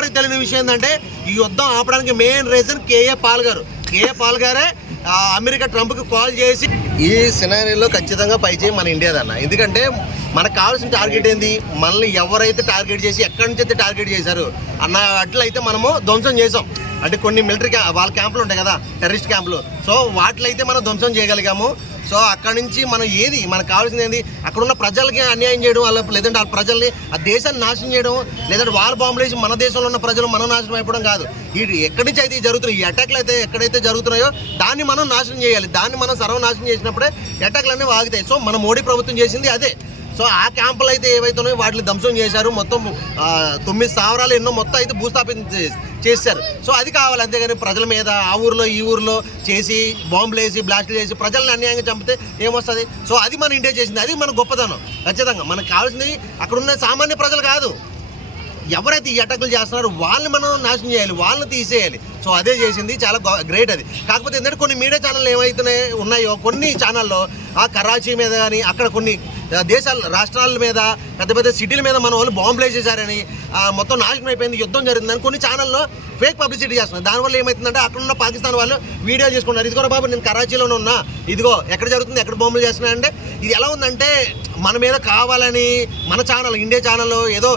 ఎవరికి తెలియని విషయం ఏంటంటే ఈ యుద్ధం ఆపడానికి మెయిన్ రీజన్ కేఏ పాల్ గారు. కేఏ పాల్ గారే అమెరికా అమెరికా ట్రంప్కి కాల్ చేసి ఈ సినారీలో ఖచ్చితంగా పైచేయి మన ఇండియాదన్న ఎందుకంటే మనకు కావాల్సిన టార్గెట్ ఏంది? మనల్ని ఎవరైతే టార్గెట్ చేసి ఎక్కడి నుంచి అయితే టార్గెట్ చేశారు అన్న అట్లయితే మనము ధ్వంసం చేసాం అంటే కొన్ని మిలిటరీ క్యా వాళ్ళ క్యాంపులు ఉంటాయి కదా టెర్రరిస్ట్ క్యాంపులు సో వాటిలో అయితే మనం ధ్వంసం చేయగలిగాము. సో అక్కడ నుంచి మనం ఏది మనకు కావాల్సింది ఏంది? అక్కడ ఉన్న ప్రజలకి అన్యాయం చేయడం అలా లేదంటే ఆ ప్రజల్ని ఆ దేశాన్ని నాశనం చేయడం లేదంటే వాళ్ళ బాంబులు వేసి మన దేశంలో ఉన్న ప్రజలు మనం నాశనం అయిపోవడం కాదు. ఈ ఎక్కడి నుంచి అయితే జరుగుతున్నాయి ఈ అటాక్లు అయితే ఎక్కడైతే జరుగుతున్నాయో దాన్ని మనం నాశనం చేయాలి. దాన్ని మనం సర్వనాశనం చేసినప్పుడే అటాక్లు అనేవి ఆగుతాయి. సో మన మోడీ ప్రభుత్వం చేసింది అదే. సో ఆ క్యాంపులు అయితే ఏవైతే ఉన్నాయో వాటిని ధ్వంసం చేశారు. మొత్తం తొమ్మిది స్థావరాలు ఎన్నో మొత్తం అయితే భూస్థాపితం చేశారు. సో అది కావాలి. అంతేగాని ప్రజల మీద ఆ ఊర్లో ఈ ఊర్లో చేసి బాంబులు వేసి బ్లాస్టులు చేసి ప్రజల్ని అన్యాయంగా చంపితే ఏమొస్తుంది? సో అది మన ఇండియా చేసింది. అది మన గొప్పతనం. ఖచ్చితంగా. మనకు కావాల్సింది అక్కడ ఉన్న సామాన్య ప్రజలు కాదు. ఎవరైతే ఈ అటాకులు చేస్తున్నారో వాళ్ళని మనం నాశనం చేయాలి. వాళ్ళని తీసేయాలి. సో అదే చేసింది. చాలా గ్రేట్ అది. కాకపోతే ఏంటంటే కొన్ని మీడియా ఛానల్ ఏమైతున్నాయి ఉన్నాయో కొన్ని ఛానల్లో ఆ కరాచీ మీద కానీ అక్కడ కొన్ని దేశాల రాష్ట్రాల మీద పెద్ద పెద్ద సిటీల మీద మన వాళ్ళు బాంబులు వేసేసారని మొత్తం నాశనం అయిపోయింది యుద్ధం జరిగిందని కొన్ని ఛానల్లో ఫేక్ పబ్లిసిటీ చేస్తున్నారు. దానివల్ల ఏమవుతుందంటే అక్కడ ఉన్న పాకిస్తాన్ వాళ్ళు వీడియో చేసుకున్నారు ఇదిగో బాబు నేను కరాచీలోనే ఉన్నా. ఇదిగో ఎక్కడ జరుగుతుంది ఎక్కడ బాంబులు చేస్తున్నా అంటే ఇది ఎలా ఉందంటే మన మీద కావాలని మన ఛానల్ ఇండియా ఛానల్ ఏదో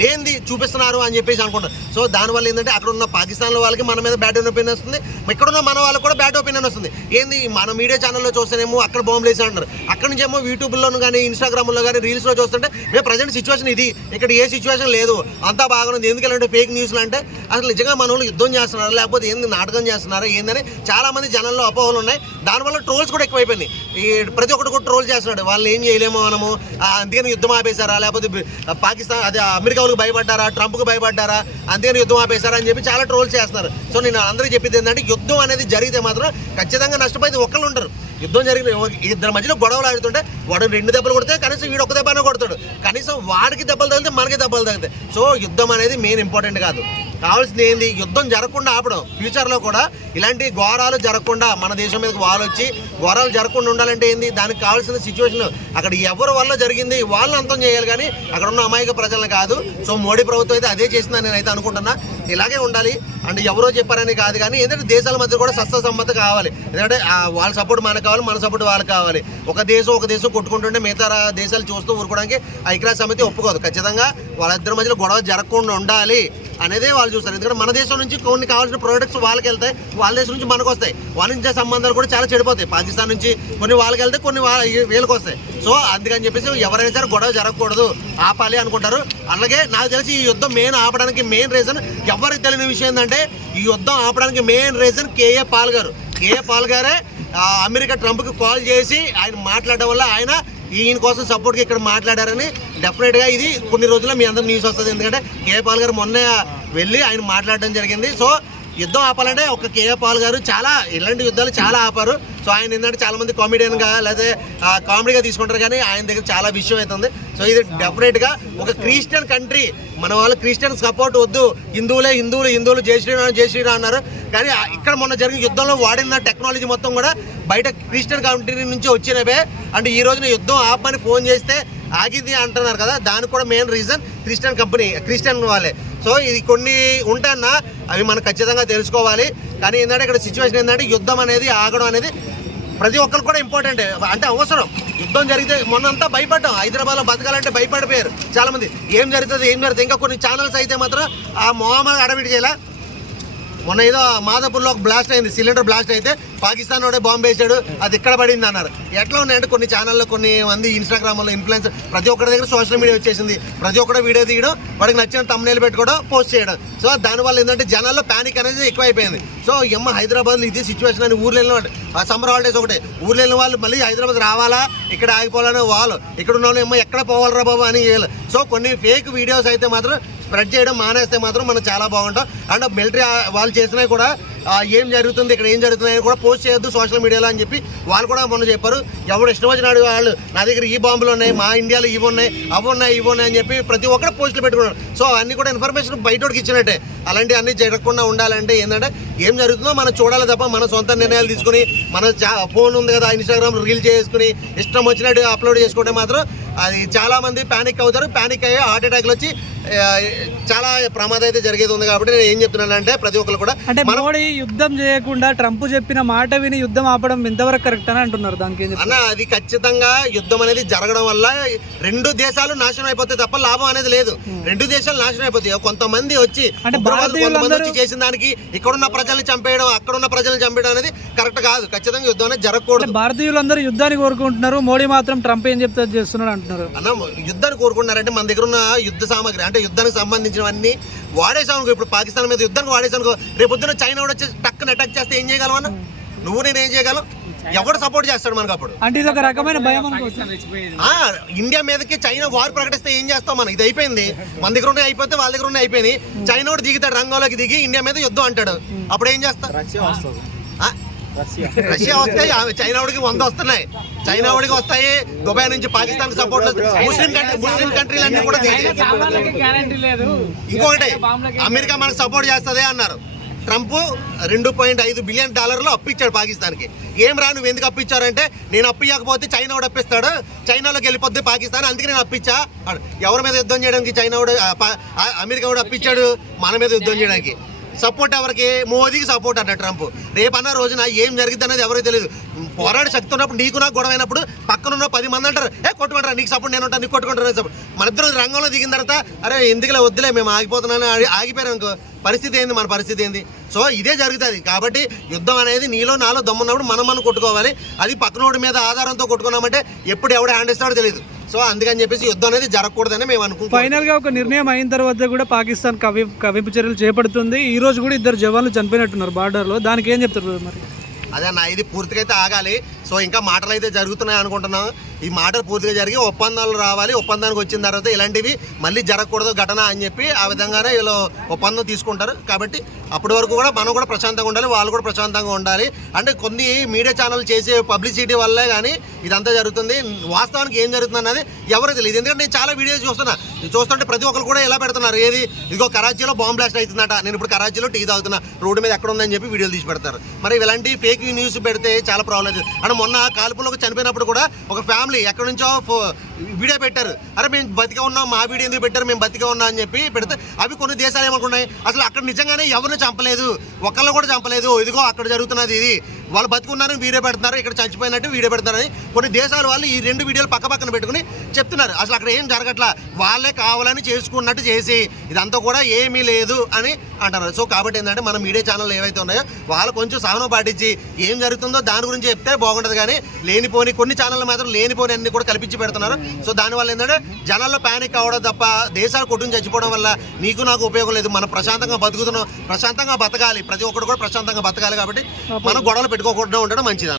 లేనిది చూపిస్తున్నారు అని చెప్పేసి అనుకుంటారు. సో దానివల్ల ఏంటంటే అక్కడ ఉన్న పాకిస్తాన్లో వాళ్ళకి మన మీద బ్యాడ్ ఒపీనియన్ వస్తుంది. ఇక్కడ ఉన్న మన వాళ్ళకి కూడా బ్యాడ్ ఒపీనియన్ వస్తుంది. ఏంది? మన మీడియా ఛానల్లో చూస్తేనేమో అక్కడ బాంబులు వేసి అంటారు అక్కడ నుంచి ఏమో యూట్యూబ్లోను కానీ ఇన్స్టాగ్రామ్లో కానీ రీల్స్లో చూస్తుంటే మేము ప్రజెంట్ సిచ్యువేషన్ ఇది. ఇక్కడ ఏ సిచ్యువేషన్ లేదు. అంతా బాగుంది. ఎందుకంటే ఫేక్ న్యూస్లు అంటే అసలు నిజంగా మన వాళ్ళు యుద్ధం చేస్తున్నారా? లేకపోతే ఏంది నాటకం చేస్తున్నారా? ఏందని చాలామంది జనాల్లో జనంలో అపోహలు ఉన్నాయి. దానివల్ల ట్రోల్స్ కూడా ఎక్కువైపోయినాయి. ఈ ప్రతి ఒక్కటి కూడా ట్రోల్ చేస్తున్నాడు. వాళ్ళని ఏం చేయలేము మనము. అందుకని యుద్ధం ఆపేశారా? లేకపోతే పాకిస్తాన్ అదే అమెరికా వాళ్ళకి భయపడ్డారా? ట్రంప్కి భయపడ్డారా? అందుకని యుద్ధం ఆపేశారా అని చెప్పి చాలా ట్రోల్ చేస్తున్నారు. సో నేను అందరికీ చెప్పింది ఏంటంటే యుద్ధం అనేది జరిగితే మాత్రం ఖచ్చితంగా నష్టపోయేది ఒక్కళ్ళు ఉంటారు. యుద్ధం జరిగిన ఇద్దరి మధ్యలో గొడవలు ఆడుతుంటే వాడు రెండు దెబ్బలు కొడితే కనీసం వీడు ఒక దెబ్బనే కొడతాడు. కనీసం వాడికి దెబ్బలు తగిలితే మనకి దెబ్బలు తగులుతాయి సో యుద్ధం అనేది మెయిన్ ఇంపార్టెంట్ కాదు. కావాల్సింది ఏంది? యుద్ధం జరగకుండా ఆపడం. ఫ్యూచర్లో కూడా ఇలాంటి ఘోరాలు జరగకుండా మన దేశం మీదకి వాళ్ళు వచ్చి ఘోరాలు జరగకుండా ఉండాలంటే ఏంది? దానికి కావాల్సిన సిచ్యువేషన్ అక్కడ ఎవరి వల్ల జరిగింది? వాళ్ళని అంతం చేయాలి కానీ అక్కడ ఉన్న అమాయక ప్రజలను కాదు. సో మోడీ ప్రభుత్వం అయితే అదే చేసిందని నేనైతే అనుకుంటున్నా. ఇలాగే ఉండాలి. అంటే ఎవరో చెప్పారని కాదు కానీ ఏంటంటే దేశాల మధ్య కూడా సస్త సమ్మతి కావాలి. ఎందుకంటే వాళ్ళ సపోర్ట్ మనకు కావాలి మన సపోర్ట్ వాళ్ళకి కావాలి. ఒక దేశం ఒక దేశం కొట్టుకుంటుంటే మిగతా దేశాలు చూస్తూ ఊరుకోవడానికి ఐక్యరాజ్య సమితి ఒప్పుకోదు. ఖచ్చితంగా వాళ్ళిద్దరి మధ్యలో గొడవ జరగకుండా ఉండాలి అనేదే వాళ్ళు చూస్తారు. ఎందుకంటే మన దేశం నుంచి కొన్ని కావాల్సిన ప్రోడక్ట్స్ వాళ్ళకి వెళ్తాయి వాళ్ళ దేశం నుంచి మనకు వస్తాయి. వాణిజ్య సంబంధాలు కూడా చాలా చెడిపోతాయి. పాకిస్తాన్ నుంచి కొన్ని వాళ్ళకి వెళ్తే కొన్ని వాళ్ళ వీళ్ళకి వస్తాయి. సో అందుకని చెప్పేసి ఎవరైనా సరే గొడవ జరగకూడదు. ఆపాలి అనుకుంటారు. అలాగే నాకు తెలిసి ఈ యుద్ధం మెయిన్ ఆపడానికి మెయిన్ రీజన్ ఎవరికి తెలియని విషయం ఏంటంటే ఈ యుద్ధం ఆపడానికి మెయిన్ రీజన్ కేఏ పాల్ గారు. కేఏ పాల్ గారే అమెరికా ట్రంప్కి కాల్ చేసి ఆయన మాట్లాడడం వల్ల ఆయన ఈయన కోసం సపోర్ట్గా ఇక్కడ మాట్లాడారని డెఫినెట్గా ఇది కొన్ని రోజుల్లో మీ అందరూ న్యూస్ వస్తుంది. ఎందుకంటే కేఏ పాల్ గారు మొన్నే వెళ్ళి ఆయన మాట్లాడడం జరిగింది. సో యుద్ధం ఆపాలంటే ఒక కేఏ పాల్ గారు చాలా ఇలాంటి యుద్ధాలు చాలా ఆపారు. సో ఆయన ఏంటంటే చాలా మంది కామెడియన్గా లేదా కామెడీగా తీసుకుంటారు కానీ ఆయన దగ్గర చాలా విషయం అవుతుంది. సో ఇది డెఫినెట్గా ఒక క్రిస్టియన్ కంట్రీ మన వాళ్ళు క్రిస్టియన్ సపోర్ట్ వద్దు. హిందువులే హిందువులు హిందువులు జై శ్రీరామ్ జై శ్రీరామ్ అన్నారు. కానీ ఇక్కడ మొన్న జరిగిన యుద్ధంలో వాడిన టెక్నాలజీ మొత్తం కూడా బయట క్రిస్టియన్ కంట్రీ నుంచి వచ్చినవే. అంటే ఈ రోజున యుద్ధం ఆపమని ఫోన్ చేస్తే ఆగింది అంటున్నారు కదా. దానికి కూడా main reason Christian company Christian వాళ్ళే. సో ఇది కొన్ని ఉంటాయన్నా అవి మనం ఖచ్చితంగా తెలుసుకోవాలి. కానీ ఏంటంటే ఇక్కడ సిచ్యువేషన్ ఏంటంటే యుద్ధం అనేది ఆగడం అనేది ప్రతి ఒక్కరు కూడా ఇంపార్టెంట్ అంటే అవసరం. యుద్ధం జరిగితే మొన్నంతా భయపడ్డాం. హైదరాబాద్లో బతకాలంటే భయపడిపోయారు చాలామంది. ఏం జరుగుతుంది ఏం జరుగుతుంది? ఇంకా కొన్ని ఛానల్స్ అయితే మాత్రం ఆ మొహమ్మద్ అడవిడి చేయాల మొన్న ఏదో మాదాపూర్లో ఒక బ్లాస్ట్ అయింది సిలిండర్ బ్లాస్ట్ అయితే పాకిస్తాన్ వాడే బాంబు వేసాడు అది ఇక్కడ పడింది అన్నారు. ఎట్లా ఉన్నాయంటే కొన్ని ఛానల్లో కొన్ని మంది ఇన్స్టాగ్రామ్లో ఇన్ఫ్లుయెన్స్ ప్రతి ఒక్కరి దగ్గర సోషల్ మీడియా వచ్చేసింది. ప్రతి ఒక్కరు వీడియో తీయడం వాడికి నచ్చిన తమ్నేలు పెట్టుకోవడం పోస్ట్ చేయడం. సో దానివల్ల ఏంటంటే జనాల్లో ప్యానిక్ అనేది ఎక్కువైపోయింది. సో ఎమ్మ హైదరాబాద్లో ఇది సిచ్యువేషన్ అని ఊర్లో వెళ్ళిన సమ్మర్ హాలిడేస్ ఒకటే. ఊర్లో వెళ్ళిన వాళ్ళు మళ్ళీ హైదరాబాద్ రావాలా? ఇక్కడ ఆగిపోవాలనే వాళ్ళు. ఇక్కడ ఉన్న వాళ్ళు ఏమో ఎక్కడ పోవాలరా బాబు అని వేయాలి సో కొన్ని ఫేక్ వీడియోస్ అయితే మాత్రం స్ప్రెడ్ చేయడం మానేస్తే మాత్రం మనం చాలా బాగుంటాం. అండ్ మిలిటరీ వాళ్ళు చేసినవి కూడా ఏం జరుగుతుంది ఇక్కడ ఏం జరుగుతుంది అని కూడా పోస్ట్ చేయొద్దు సోషల్ మీడియాలో అని చెప్పి వాళ్ళు కూడా మొన్న చెప్పారు. ఎవడు ఇష్టం వచ్చినాడు వాళ్ళు. నా దగ్గర ఈ బాంబులు ఉన్నాయి మా ఇండియాలో ఇవి ఉన్నాయి అవి ఉన్నాయి ఇవి ఉన్నాయి అని చెప్పి ప్రతి ఒక్కరు పోస్టులు పెట్టుకున్నారు. సో అన్ని కూడా ఇన్ఫర్మేషన్ బయటోడికి ఇచ్చినట్టే. అలాంటి అన్ని జరగకుండా ఉండాలంటే ఏంటంటే ఏం జరుగుతుందో మనం చూడాలి తప్ప మన సొంత నిర్ణయాలు తీసుకుని మన ఫోన్ ఉంది కదా ఇన్స్టాగ్రామ్ రీల్ చేసుకుని ఇష్టం వచ్చినట్టు అప్లోడ్ చేసుకుంటే మాత్రం అది చాలా మంది ప్యానిక్ అవుతారు. ప్యానిక్ అయ్యి హార్ట్ అటాక్లు వచ్చి చాలా ప్రమాదం అయితే జరిగేది ఉంది కాబట్టి నేను ఏం చెప్తున్నానంటే ప్రతి ఒక్కరు కూడా అంటే మోడీ యుద్ధం చేయకుండా ట్రంప్ చెప్పిన మాట విని యుద్ధం ఆపడం ఎంతవరకు కరెక్ట్ అని అంటున్నారు? దానికి? అన్న అది ఖచ్చితంగా యుద్ధం అనేది జరగడం వల్ల రెండు దేశాలు నాశనం అయిపోతాయి తప్ప లాభం అనేది లేదు. రెండు దేశాలు నాశనం అయిపోతాయి. కొంతమంది వచ్చి అంటే కొంతమంది వచ్చి చేసిన దానికి ఇక్కడున్న ప్రజల్ని చంపేయడం అక్కడున్న ప్రజల్ని చంపేయడం అనేది కరెక్ట్ కాదు. ఖచ్చితంగా యుద్ధం అనేది జరగకూడదు. భారతీయులందరూ యుద్ధాన్ని కోరుకుంటున్నారు. మోడీ మాత్రం ట్రంప్ ఏం చెప్తే చేస్తున్నాడు అంటున్నారు. అన్న యుద్ధాన్ని కోరుకుంటున్నారంటే మన దగ్గర ఉన్న యుద్ధ సామాగ్రి అంటే యుద్ధానికి సంబంధించినవన్నీ వాడేసాం ఇప్పుడు పాకిస్తాన్ మీద యుద్ధానికి వాడేసాను రేపు పొద్దున చైనా కూడా వచ్చి టక్కున అటాక్ చేస్తే ఏం చేయగలం అన్న? నువ్వు నేను ఏం చేయగలం? ఎవడు సపోర్ట్ చేస్తాడు మనకు అప్పుడు? అంటే ఇది ఒక రకమైన భయం ఇండియా మీదకి చైనా వార్ ప్రకటిస్తే ఏం చేస్తాం మనం ఇది అయిపోయింది. మన దగ్గర ఉన్నాయి అయిపోతే వాళ్ళ దగ్గర ఉన్నాయి అయిపోయినాయి. చైనా కూడా దిగుతాడు రంగంలోకి దిగి ఇండియా మీద యుద్ధం అంటాడు. అప్పుడు ఏం చేస్తా? ఆ? రష్యా. వస్తాయి ఆ, చైనా వాడికి వంద వస్తున్నాయి. చైనా వాడికి వస్తాయి దుబాయ్ నుంచి Pakistan support Muslim country Muslim కంట్రీలు అన్ని కూడా ఇంకొకటి అమెరికా మనకు సపోర్ట్ చేస్తుంది అన్నారు. ట్రంప్ రెండు పాయింట్ ఐదు బిలియన్ డాలర్లు అప్పు ఇచ్చాడు పాకిస్తాన్కి. ఏం రా నువ్వు ఎందుకు అప్పు ఇచ్చారంటే నేను అప్పు ఇవ్వకపోతే చైనా కూడా అప్పిస్తాడు చైనాలోకి వెళ్ళిపోద్ది పాకిస్తాన్ అందుకే నేను అప్పిచ్చా. ఎవరి మీద యుద్ధం చేయడానికి చైనా ఆ, అమెరికా కూడా అప్పిచ్చాడు మన మీద యుద్ధం చేయడానికి. సపోర్ట్ ఎవరికి? మోదీకి సపోర్ట్ అన్న ట్రంప్. రేపన్న రోజున ఏం జరిగింది అనేది ఎవరికి తెలియదు పోరాడే శక్తి ఉన్నప్పుడు నీకు నాకు గొడవ అయినప్పుడు పక్కన ఉన్న పది మంది అంటారు ఏ కొట్టుకుంటారా? నీకు సపోర్ట్ నేను ఉంటాను నీకు కొట్టుకుంటారు? సపోర్ట్. మన ఇద్దరు రంగంలో దిగిన తర్వాత అరే ఎందుకులే వద్దులే మేము ఆగిపోతున్నాను ఆగి- ఆగిపోయారు పరిస్థితి ఏంది? మన పరిస్థితి ఏంది? సో ఇదే జరుగుతుంది. కాబట్టి యుద్ధం అనేది నీలో నాలో దమ్మున్నప్పుడు మనం మనం కొట్టుకోవాలి. అది పక్కనోడి మీద ఆధారంతో కొట్టుకున్నామంటే ఎప్పుడు ఎవడు హ్యాండ్ ఇస్తాడో తెలియదు సో అందుకని చెప్పేసి యుద్ధం అనేది జరగకూడదని మేము అనుకుంటాం ఫైనల్గా ఒక నిర్ణయం అయిన తర్వాత కూడా పాకిస్తాన్ కవి కవింపు చర్యలు చేపడుతుంది. ఈ రోజు కూడా ఇద్దరు జవాన్లు చనిపోయినట్టున్నారు బార్డర్లో. దానికి ఏం చెప్తారు మరి? అదే అన్న ఇది పూర్తిగా అయితే ఆగాలి. సో ఇంకా మాటలు అయితే జరుగుతున్నాయి అనుకుంటున్నాం. ఈ మాటలు పూర్తిగా జరిగి ఒప్పందాలు రావాలి ఒప్పందానికి వచ్చిన తర్వాత ఇలాంటివి మళ్ళీ జరగకూడదు ఘటన అని చెప్పి ఆ విధంగానే వీళ్ళు ఒప్పందం తీసుకుంటారు. కాబట్టి అప్పటి వరకు కూడా మనం కూడా ప్రశాంతంగా ఉండాలి వాళ్ళు కూడా ప్రశాంతంగా ఉండాలి. అంటే కొన్ని మీడియా ఛానల్ చేసే పబ్లిసిటీ వల్లే కానీ ఇదంతా జరుగుతుంది. వాస్తవానికి ఏం జరుగుతుంది అన్నది ఎవరు తెలియదు. ఎందుకంటే నేను చాలా వీడియోస్ చూస్తున్నా. చూస్తుంటే ప్రతి ఒక్కరు కూడా ఎలా పెడుతున్నారు. ఏది? ఇదిగో కరాచీలో బాంబ్ బ్లాస్ట్ అవుతుందట. నేను ఇప్పుడు కరాచీలో టీ తాగుతున్నా. రోడ్డు మీద ఎక్కడ ఉందని చెప్పి వీడియోలు తీసి పెడతారు. మరి ఇలాంటి ఫేక్ న్యూస్ పెడితే చాలా ప్రాబ్లం అవుతుంది. అంటే మొన్న కాల్పులోకి చనిపోయినప్పుడు కూడా ఒక ఫ్యామిలీ ఎక్కడి నుంచో ఫో- వీడియో పెట్టారు. అరే మేము బతిగా ఉన్నాం మా వీడియో ఎందుకు పెట్టారు మేము బతిగా ఉన్నాం అని చెప్పి పెడితే అవి కొన్ని దేశాలు ఏమనుకున్నాయి? అసలు అక్కడ నిజంగానే ఎవరిని చంపలేదు? ఒకళ్ళు కూడా చంపలేదు. ఇదిగో అక్కడ జరుగుతున్నది ఇది. వాళ్ళు బతుకున్నారు వీడియో పెడుతున్నారు ఇక్కడ చచ్చిపోయినట్టు వీడియో పెడుతున్నారని కొన్ని దేశాల వాళ్ళు ఈ రెండు వీడియోలు పక్క పక్కన పెట్టుకుని చెప్తున్నారు. అసలు అక్కడ ఏం జరగట్లా? వాళ్ళే కావాలని చేసుకున్నట్టు చేసి ఇదంతా కూడా ఏమీ లేదు అని అంటున్నారు. సో కాబట్టి ఏంటంటే మన మీడియా ఛానల్ ఏవైతే ఉన్నాయో వాళ్ళు కొంచెం సహనం పాటించి ఏం జరుగుతుందో దాని గురించి చెప్తే బాగుంటుంది కానీ లేనిపోని కొన్ని ఛానళ్ళు మాత్రం లేనిపోని అన్ని కూడా కల్పించి పెడుతున్నారు. సో దానివల్ల ఏంటంటే జనాల్లో ప్యానిక్ అవ్వడం తప్ప దేశాలు కొట్టుని చచ్చిపోవడం వల్ల నీకు నాకు ఉపయోగం లేదు. మనం ప్రశాంతంగా బతుకుతున్నాం ప్రశాంతంగా బతకాలి. ప్రతి ఒక్కరు కూడా ప్రశాంతంగా బతకాలి కాబట్టి మనం గొడవలు పెట్టుకోకుండా ఉండడం మంచిది.